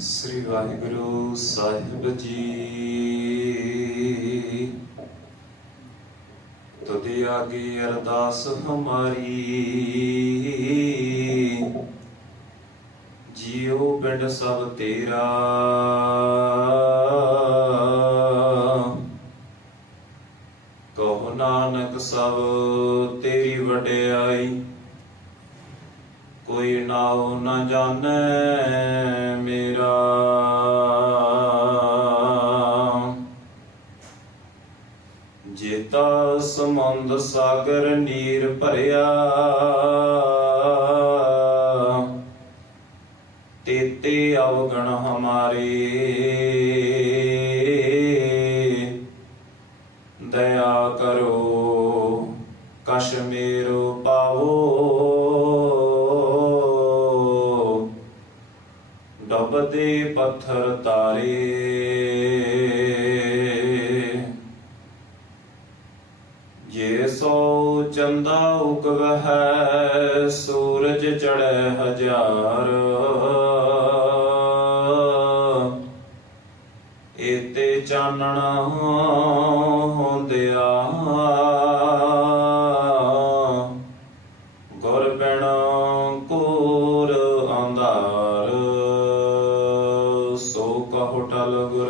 ਸ੍ਰੀ ਵਾਹਿਗੁਰੂ ਸਾਹਿਬ ਜੀ। ਤੁਦੇ ਆਗੇ ਅਰਦਾਸ ਹਮਾਰੀ। ਜੀਉ ਪਿੰਡ ਸਭ ਤੇਰਾ। ਕਹੋ ਨਾਨਕ ਸਭ ਤੇਰੀ ਵਡਿਆਈ। ਕੋਈ ਨਾਉ ਨ ਜਾਣੈ ਮੇਰਾ। ਜੇਤਾ ਸਮੁੰਦ ਸਾਗਰ ਨੀਰ ਭਰਿਆ, ਤੇਤੇ ਅਵਗਣ ਹਮਾਰੇ। ਦਇਆ ਕਰੋ, ਕਸ਼ ਮੇਰੋ ਪਾਵੋ ਡਬਦੇ ਪੱਥਰ ਤਾਰੇ। ਜੇ ਸੋ ਚੰਦਾ ਉਗਵਹਿ, ਸੂਰਜ ਚੜ੍ਹੈ ਹਜ਼ਾਰ। ਏਤੇ ਚਾਨਣ ਹੁੰਦਿਆ। ਗੁਰ ਬਿਨ ਕੋਰ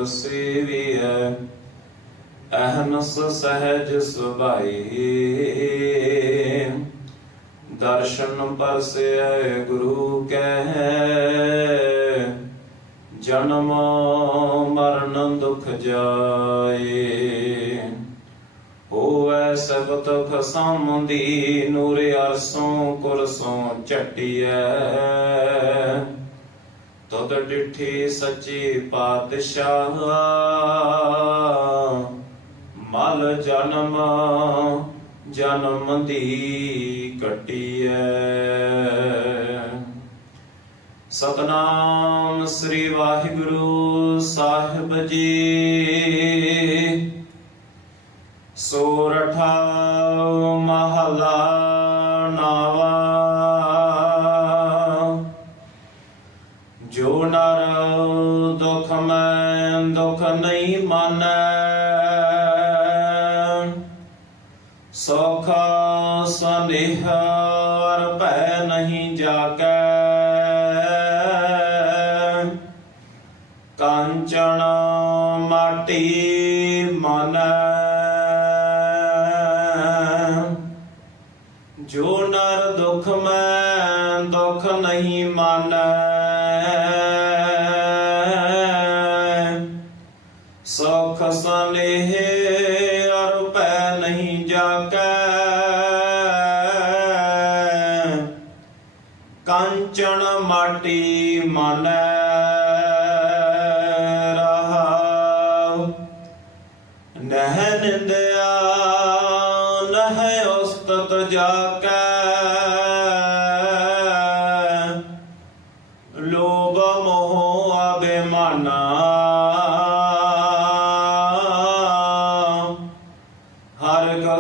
ਸੇਵੀਐ। ਅਹਨਸ ਸਹਿਜ ਸੁਭਾਈ। ਦਰਸ਼ਨ ਪਰਸੈ ਗੁਰੂ ਕੈ ਜਨਮ ਮਰਨ ਦੁਖ ਜਾਏ। ਹੋਵੈ ਸਬਤ ਖਸਮਦੀ ਨੂਰ ਅਰਸੋਂ ਕੁਰਸੋਂ ਚਟਿਐ ਤਦ ਡਿਠੀ ਸੱਚੀ ਪਾਤਸ਼ਾਹ ਮਲ ਜਨਮ ਜਨਮ ਦੀ ਕਟਿਐ। ਸਤਨਾਮ ਸ੍ਰੀ ਵਾਹਿਗੁਰੂ ਸਾਹਿਬ ਜੀ। ਸੋਰਠਾ ਮਹਲਾ ਦੁਖ ਦੁਖ ਨਹੀਂ ਮਾਨੈ। ਸੁਖ ਸੰਦੇਹ ਅਰ ਭੈ ਨਹੀਂ ਜਾਗੈ। ਕਾਂਚਨ ਮਾਟੀ ਮਨੈ। ਜੋ ਨਰ ਦੁਖ ਮੈਂ, ਦੁਖ ਨਹੀਂ ਮਾਨੈ। ਸੁਖ ਸਨੇਹ ਅਰ ਭੈ ਨਹੀਂ ਜਾਗੈ ਕੰਚਨ ਮਾਟੀ ਮਨੈ ਰਹਾਉ। ਨਹਿ ਨਿੰਦਿਆ, ਨਹਿ ਉਸਤਤ ਜਾਕੈ।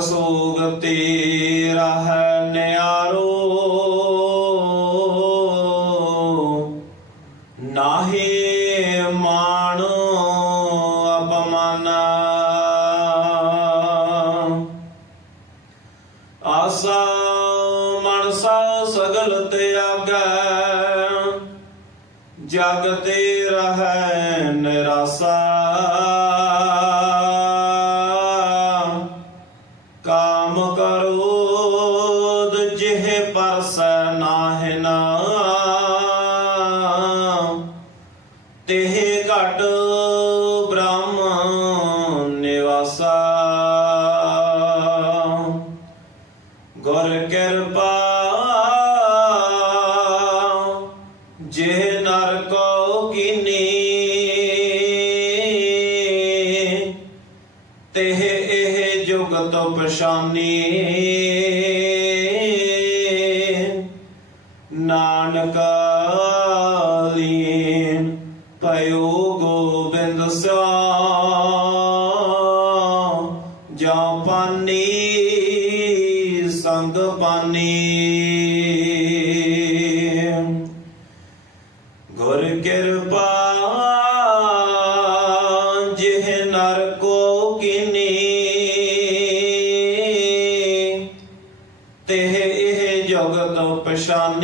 ਸੋਗ ਕਸੂਗ ਤੇਰਾ ਹੈ ਨਿਆਰੋ। ਨਾਹੀ ਮਾਣ ਅਪਮਾਨਾ। ਆਸਾ ਮਨਸਾ ਸਗਲ ਤਿਆਗੈ ਜਗ ਤੇ ਰਹੈ ਨਿਰਾਸਾ। ਕਰੋਦ ਜਿਹ ਪਰਸੈ ਨਾਹਿ ਨਾ। ਤਿਹ ਘਟ ਬ੍ਰਹਮ ਨਿਵਾਸਾ। ਗੁਰ ਕਿਰਪਾ, ਜੇ ਨਰ ਕੋ ਕੀਨੀ ਪਛਾਨੀ ਨਾਨਕ ਲੀਨ ਪਇਓ ਗੋਬਿੰਦ ਸਾ ਜਾਂ ਪਾਨੀ ਸੰਗ ਪਾਨੀ।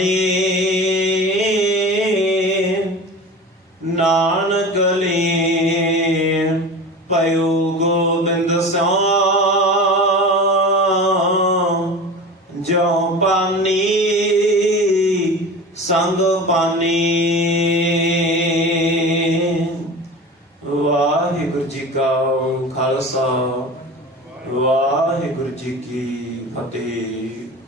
ਪਛਾਨੀ ਨਾਨਕ ਲੀ ਪਇਓ ਗੋਬਿੰਦ ਸਿਉ। ਜੋ ਪਾਨੀ, ਸੰਗ ਪਾਨੀ। ਵਾਹਿਗੁਰੂ ਜੀ ਕਾ ਖਾਲਸਾ, ਵਾਹਿਗੁਰੂ ਜੀ ਕੀ ਫਤਿਹ।